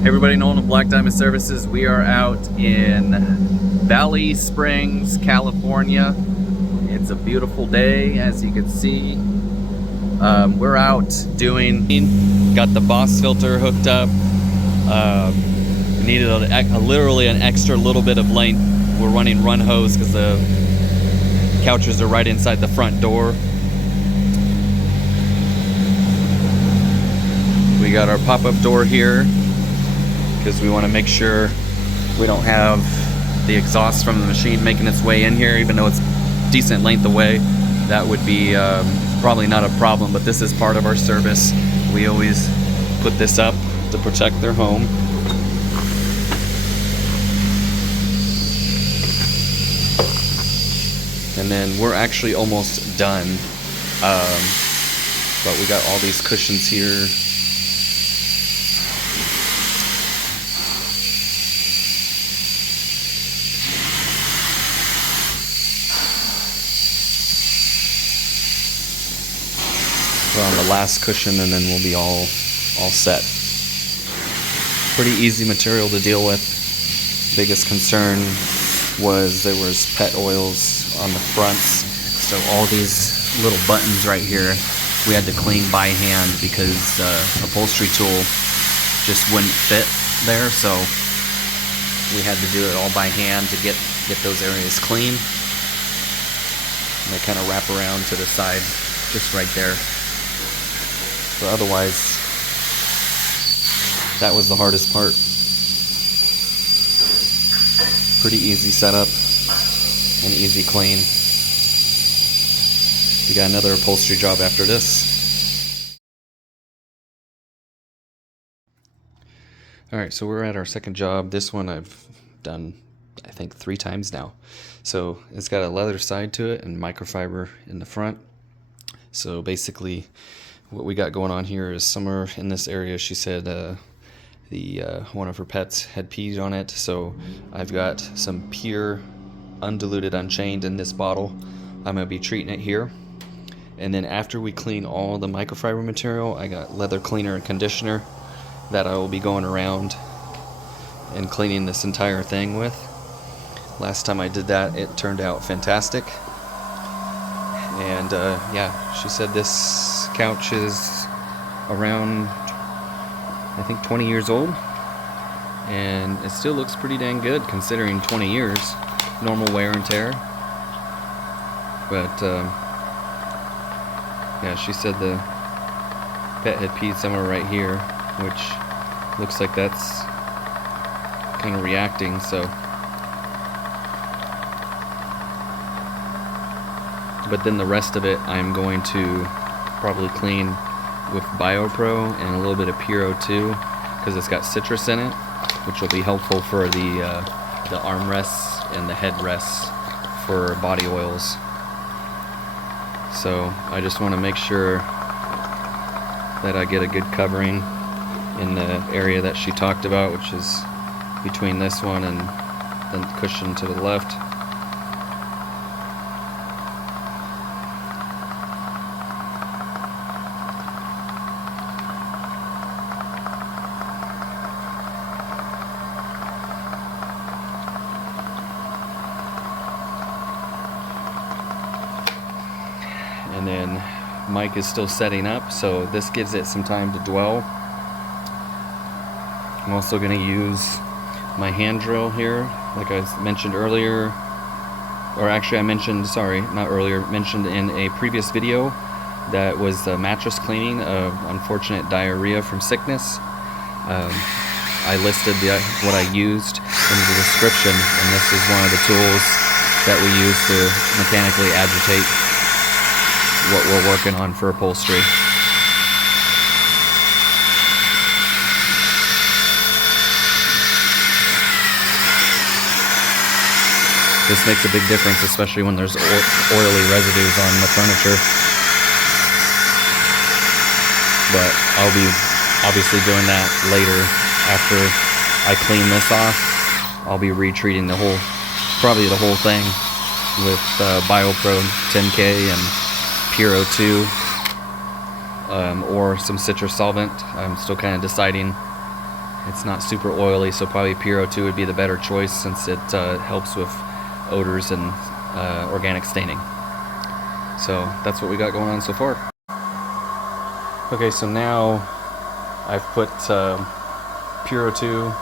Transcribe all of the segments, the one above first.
Hey everybody, Nolan of Black Diamond Services. We are out in Valley Springs, California. It's a beautiful day, as you can see. We're out doing, got the Boss filter hooked up. Needed literally an extra little bit of length. We're running run hose because the couches are right inside the front door. We got our pop-up door here because we want to make sure we don't have the exhaust from the machine making its way in here, even though it's decent length away. That would be probably not a problem, but this is part of our service. We always put this up to protect their home. And then we're actually almost done, but we got all these cushions here. We're on the last cushion, and then we'll be all set. Pretty easy material to deal with. Biggest concern was there was pet oils on the fronts, so all these little buttons right here we had to clean by hand because upholstery tool just wouldn't fit there, so we had to do it all by hand to get those areas clean. And they kind of wrap around to the side just right there. But otherwise, that was the hardest part. Pretty easy setup and easy clean. We got another upholstery job after this. Alright, so we're at our second job. This one I've done, I think, 3 times now. So it's got a leather side to it and microfiber in the front. So basically, what we got going on here is somewhere in this area, she said one of her pets had peed on it, so I've got some pure undiluted Unchained in this bottle. I'm going to be treating it here, and then after we clean all the microfiber material, I got leather cleaner and conditioner that I will be going around and cleaning this entire thing with. Last time I did that, it turned out fantastic. And yeah, she said this couch is around, I think, 20 years old, and it still looks pretty dang good considering 20 years, normal wear and tear. But yeah, she said the pet had peed somewhere right here, which looks like that's kind of reacting, so. But then the rest of it I'm going to probably clean with BioPro and a little bit of Puro too, because it's got citrus in it, which will be helpful for the armrests and the headrests for body oils. So I just want to make sure that I get a good covering in the area that she talked about, which is between this one and the cushion to the left. And then Mike is still setting up, so this gives it some time to dwell. I'm also going to use my hand drill here, like I mentioned earlier, or actually I mentioned, sorry, not earlier, mentioned in a previous video. That was the mattress cleaning of unfortunate diarrhea from sickness. I listed what I used in the description, and this is one of the tools that we use to mechanically agitate what we're working on for upholstery. This makes a big difference, especially when there's oily residues on the furniture. But I'll be obviously doing that later after I clean this off. I'll be retreating probably the whole thing with BioPro 10K and Puro 2 or some citrusolv. I'm still kind of deciding It's not super oily, so probably Puro 2 would be the better choice since it helps with odors and organic staining. So that's what we got going on so far. Okay, so now I've put Puro 2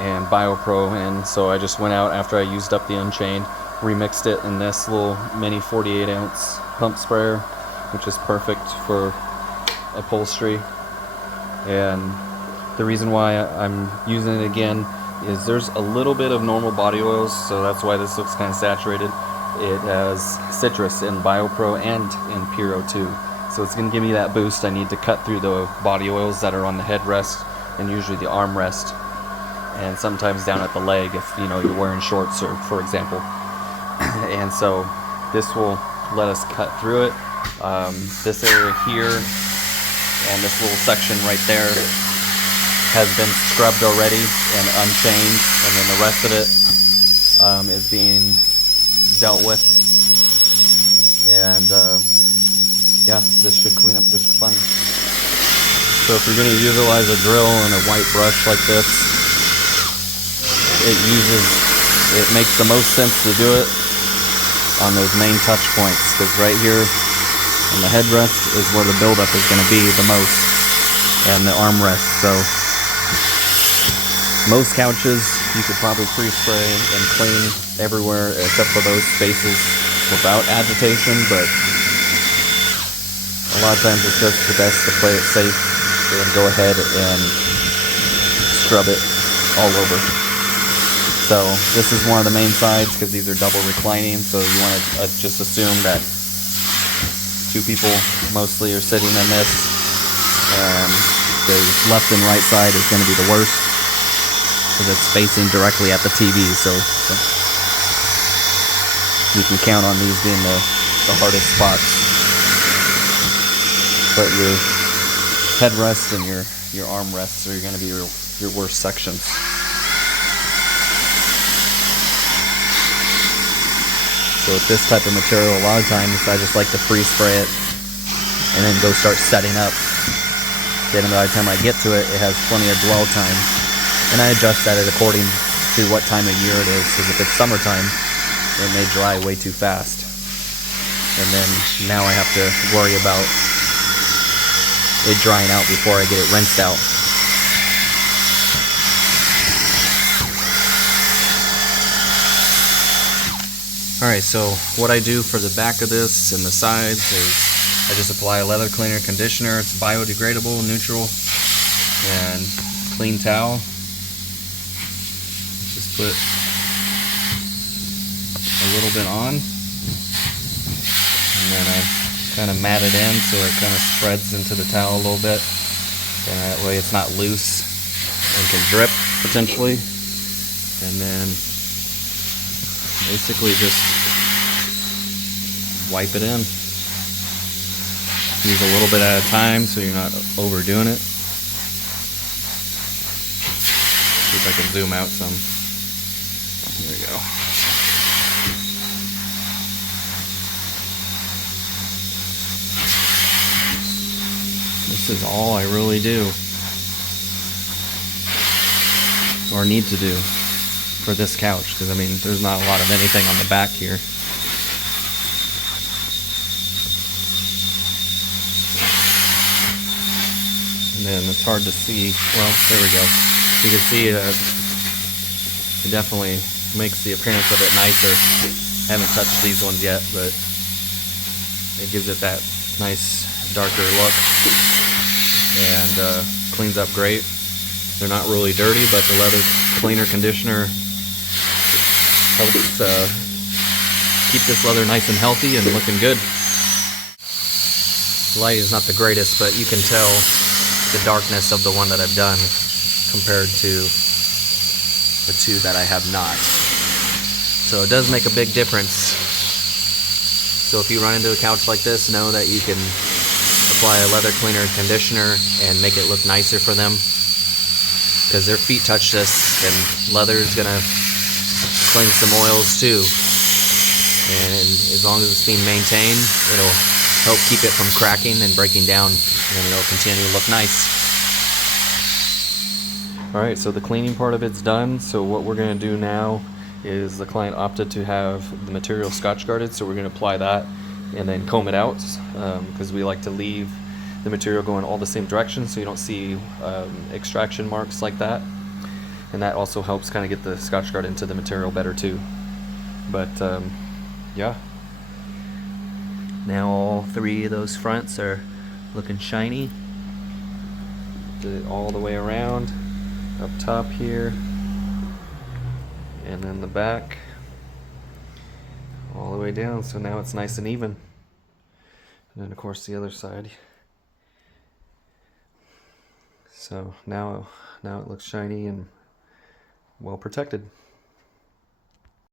and BioPro in, so I just went out after I used up the Unchained, remixed it in this little mini 48-ounce pump sprayer, which is perfect for upholstery. And the reason why I'm using it again is there's a little bit of normal body oils, so that's why this looks kind of saturated. It has citrus in BioPro and in Puro 2, so it's going to give me that boost I need to cut through the body oils that are on the headrest and usually the armrest, and sometimes down at the leg if you're wearing shorts, or for example. And so this will let us cut through it. This area here and this little section right there has been scrubbed already and unchained, and then the rest of it is being dealt with. And yeah, this should clean up just fine. So if you're going to utilize a drill and a white brush like this, it makes the most sense to do it on those main touch points, because right here on the headrest is where the buildup is going to be the most, and the armrest. So most couches you could probably pre-spray and clean everywhere except for those spaces without agitation, but a lot of times it's just the best to play it safe and go ahead and scrub it all over. So this is one of the main sides because these are double reclining, so you want to just assume that two people mostly are sitting in this, and the left and right side is going to be the worst because it's facing directly at the TV, so you can count on these being the hardest spots. But your headrest and your armrests are going to be your worst sections. So with this type of material, a lot of times I just like to pre-spray it and then go start setting up. Then by the time I get to it, it has plenty of dwell time. And I adjust that according to what time of year it is, because if it's summertime, it may dry way too fast. And then now I have to worry about it drying out before I get it rinsed out. Alright, so what I do for the back of this and the sides is I just apply a leather cleaner conditioner. It's biodegradable, neutral, and clean towel. Just put a little bit on, and then I kind of mat it in so it kind of spreads into the towel a little bit, and that way it's not loose and can drip potentially. And then basically just wipe it in. Use a little bit at a time so you're not overdoing it. See if I can zoom out some. There we go. This is all I really do, or need to do, for this couch, because I mean there's not a lot of anything on the back here. And then it's hard to see. Well, there we go. You can see it definitely makes the appearance of it nicer. I haven't touched these ones yet, but it gives it that nice darker look, and cleans up great. They're not really dirty, but the leather cleaner conditioner helps keep this leather nice and healthy and looking good. The light is not the greatest, but you can tell the darkness of the one that I've done compared to the two that I have not. So it does make a big difference. So if you run into a couch like this, know that you can apply a leather cleaner conditioner and make it look nicer for them, because their feet touch this, and leather is going to cleanse some oils too. And as long as it's being maintained, it'll help keep it from cracking and breaking down, and it'll continue to look nice. All right, so the cleaning part of it's done. So what we're gonna do now is the client opted to have the material Scotch guarded, so we're gonna apply that and then comb it out because we like to leave the material going all the same direction so you don't see extraction marks like that. And that also helps kind of get the Scotch guard into the material better too. But yeah, now all three of those fronts are looking shiny. Did it all the way around, up top here, and then the back all the way down, so now it's nice and even. And then of course the other side. So now it looks shiny and well protected.